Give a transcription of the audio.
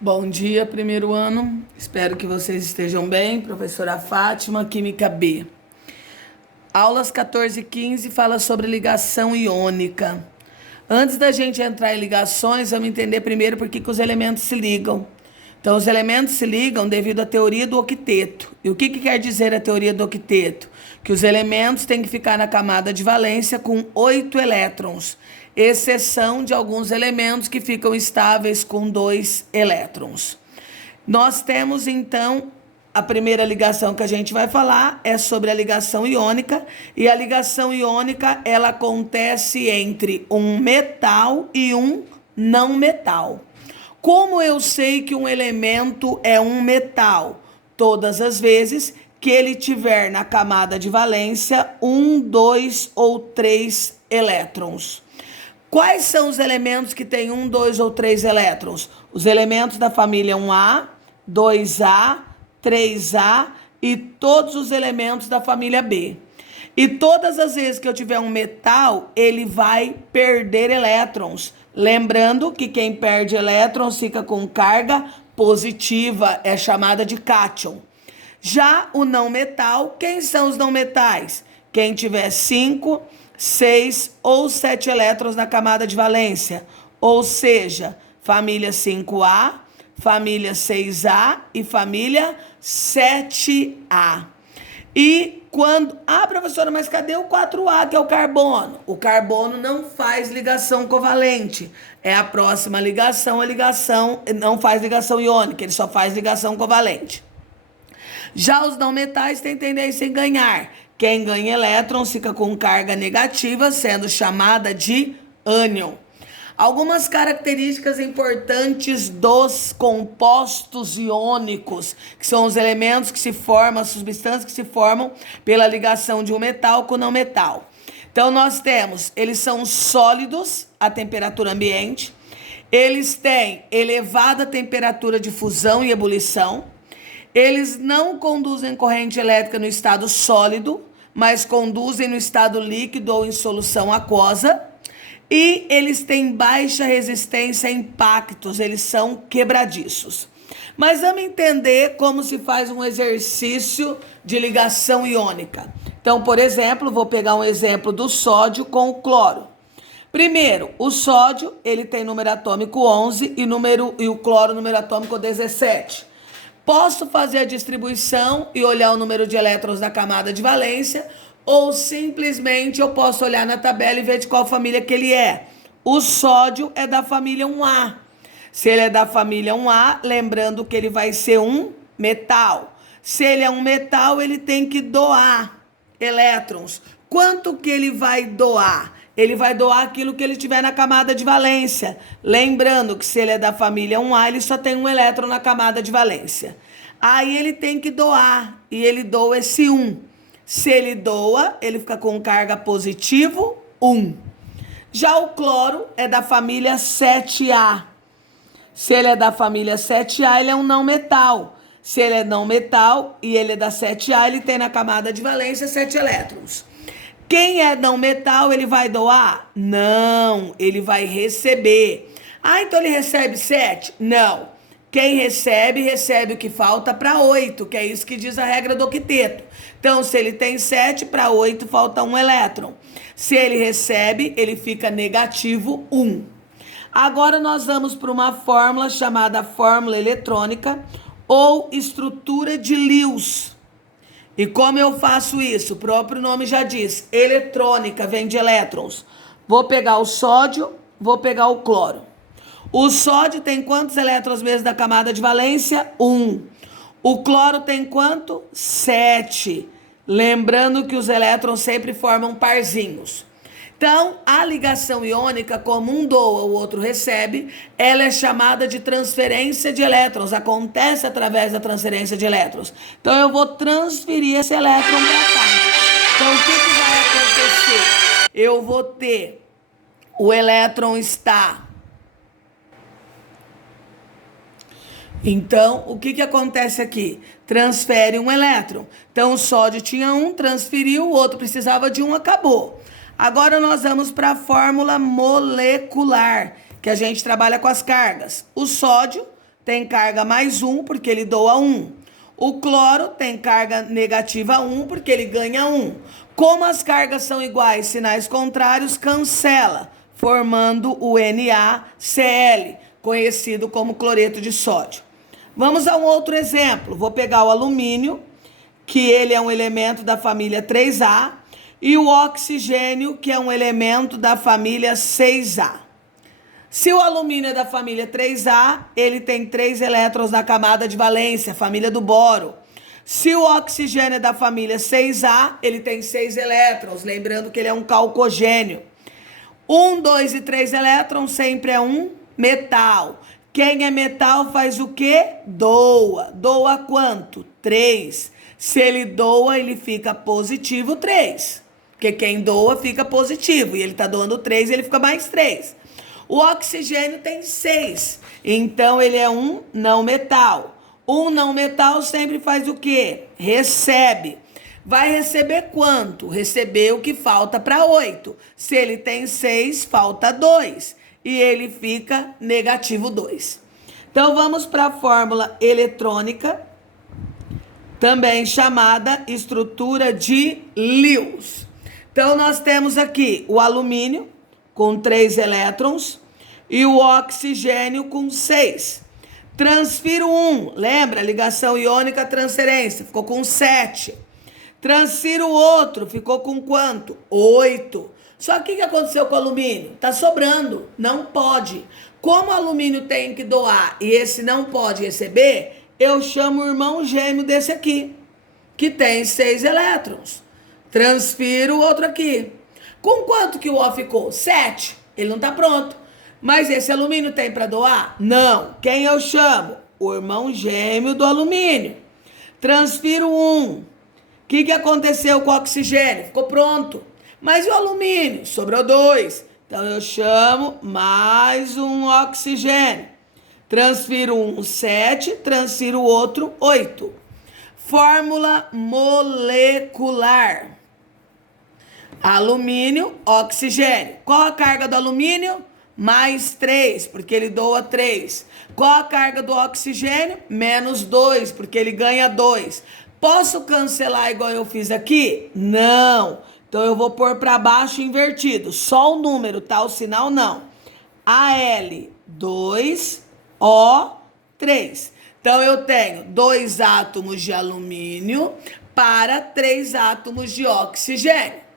Bom dia, primeiro ano. Espero que vocês estejam bem. Professora Fátima, Química B. Aulas 14 e 15 fala sobre ligação iônica. Antes da gente entrar em ligações, vamos entender primeiro por que os elementos se ligam. Então, os elementos se ligam devido à teoria do octeto. E o que quer dizer a teoria do octeto? Que os elementos têm que ficar na camada de valência com 8 elétrons, exceção de alguns elementos que ficam estáveis com 2 elétrons. Nós temos, então, a primeira ligação que a gente vai falar é sobre a ligação iônica. E a ligação iônica, ela acontece entre um metal e um não metal. Como eu sei que um elemento é um metal? Todas as vezes que ele tiver na camada de valência 1, 2 ou 3 elétrons. Quais são os elementos que têm 1, 2 ou 3 elétrons? Os elementos da família 1A, 2A, 3A e todos os elementos da família B. E todas as vezes que eu tiver um metal, ele vai perder elétrons. Lembrando que quem perde elétrons fica com carga positiva, é chamada de cátion. Já o não metal, quem são os não metais? Quem tiver 5, 6 ou 7 elétrons na camada de valência, ou seja, família 5A, família 6A e família 7A. E quando... Ah, professora, mas cadê o 4A, que é o carbono? O carbono não faz ligação covalente. É a próxima ligação, a ligação... Não faz ligação iônica, ele só faz ligação covalente. Já os não metais têm tendência em ganhar. Quem ganha elétrons fica com carga negativa, sendo chamada de ânion. Algumas características importantes dos compostos iônicos, que são os elementos que se formam, as substâncias que se formam pela ligação de um metal com não metal. Então, nós temos, eles são sólidos à temperatura ambiente, eles têm elevada temperatura de fusão e ebulição, eles não conduzem corrente elétrica no estado sólido, mas conduzem no estado líquido ou em solução aquosa. E eles têm baixa resistência a impactos, eles são quebradiços. Mas vamos entender como se faz um exercício de ligação iônica. Então, por exemplo, vou pegar um exemplo do sódio com o cloro. Primeiro, o sódio, ele tem número atômico 11 e o cloro número atômico 17. Posso fazer a distribuição e olhar o número de elétrons da camada de valência, ou simplesmente eu posso olhar na tabela e ver de qual família que ele é. O sódio é da família 1A. Se ele é da família 1A, lembrando que ele vai ser um metal. Se ele é um metal, ele tem que doar elétrons. Quanto que ele vai doar? Ele vai doar aquilo que ele tiver na camada de valência. Lembrando que se ele é da família 1A, ele só tem um elétron na camada de valência. Aí ele tem que doar, e ele doa esse 1. Se ele doa, ele fica com carga positivo 1. Já o cloro é da família 7A. Se ele é da família 7A, ele é um não metal. Se ele é não metal e ele é da 7A, ele tem na camada de valência 7 elétrons. Quem é não metal, ele vai doar? Não, ele vai receber. Ah, então ele recebe 7? Não. Quem recebe, recebe o que falta para 8, que é isso que diz a regra do octeto. Então, se ele tem 7, para 8 falta um elétron. Se ele recebe, ele fica negativo 1. Agora nós vamos para uma fórmula chamada fórmula eletrônica ou estrutura de Lewis. E como eu faço isso? O próprio nome já diz, eletrônica, vem de elétrons. Vou pegar o sódio, vou pegar o cloro. O sódio tem quantos elétrons mesmo da camada de valência? 1. O cloro tem quanto? 7. Lembrando que os elétrons sempre formam parzinhos. Então, a ligação iônica, como um doa, o outro recebe, ela é chamada de transferência de elétrons. Acontece através da transferência de elétrons. Então, eu vou transferir esse elétron para cá. Então, o que vai acontecer? Eu vou ter o elétron está... Então, o que acontece aqui? Transfere um elétron. Então, o sódio tinha 1, transferiu, o outro precisava de 1, acabou. Agora, nós vamos para a fórmula molecular, que a gente trabalha com as cargas. O sódio tem carga mais 1, porque ele doa 1. O cloro tem carga negativa 1, porque ele ganha 1. Como as cargas são iguais, sinais contrários, cancela, formando o NaCl, conhecido como cloreto de sódio. Vamos a um outro exemplo. Vou pegar o alumínio, que ele é um elemento da família 3A, e o oxigênio, que é um elemento da família 6A. Se o alumínio é da família 3A, ele tem 3 elétrons na camada de valência, família do boro. Se o oxigênio é da família 6A, ele tem 6 elétrons, lembrando que ele é um calcogênio. 1, 2 e 3 elétrons sempre é um metal. Quem é metal faz o quê? Doa. Doa quanto? 3. Se ele doa, ele fica positivo 3. Porque quem doa fica positivo. E ele está doando 3, ele fica mais 3. O oxigênio tem 6. Então, ele é um não metal. Um não metal sempre faz o quê? Recebe. Vai receber quanto? Receber o que falta para 8. Se ele tem 6, falta 2. E ele fica negativo 2. Então, vamos para a fórmula eletrônica, também chamada estrutura de Lewis. Então, nós temos aqui o alumínio com 3 elétrons e o oxigênio com 6. Transfiro 1, lembra? Ligação iônica, transferência, ficou com 7. Transfiro o outro, ficou com quanto? 8. Só que o que aconteceu com o alumínio? Tá sobrando, não pode. Como o alumínio tem que doar e esse não pode receber, eu chamo o irmão gêmeo desse aqui, que tem 6 elétrons. Transfiro o outro aqui. Com quanto que o O ficou? 7. Ele não tá pronto. Mas esse alumínio tem para doar? Não. Quem eu chamo? O irmão gêmeo do alumínio. Transfiro 1. O que aconteceu com o oxigênio? Ficou pronto. Mas e o alumínio? Sobrou 2. Então eu chamo mais um oxigênio. Transfiro 1, 7. Transfiro o outro, 8. Fórmula molecular. Alumínio, oxigênio. Qual a carga do alumínio? Mais 3, porque ele doa 3. Qual a carga do oxigênio? Menos 2, porque ele ganha 2. Posso cancelar igual eu fiz aqui? Não. Então eu vou pôr para baixo invertido. Só o número, tá? O sinal não. Al, 2, O, 3. Então eu tenho 2 átomos de alumínio para 3 átomos de oxigênio.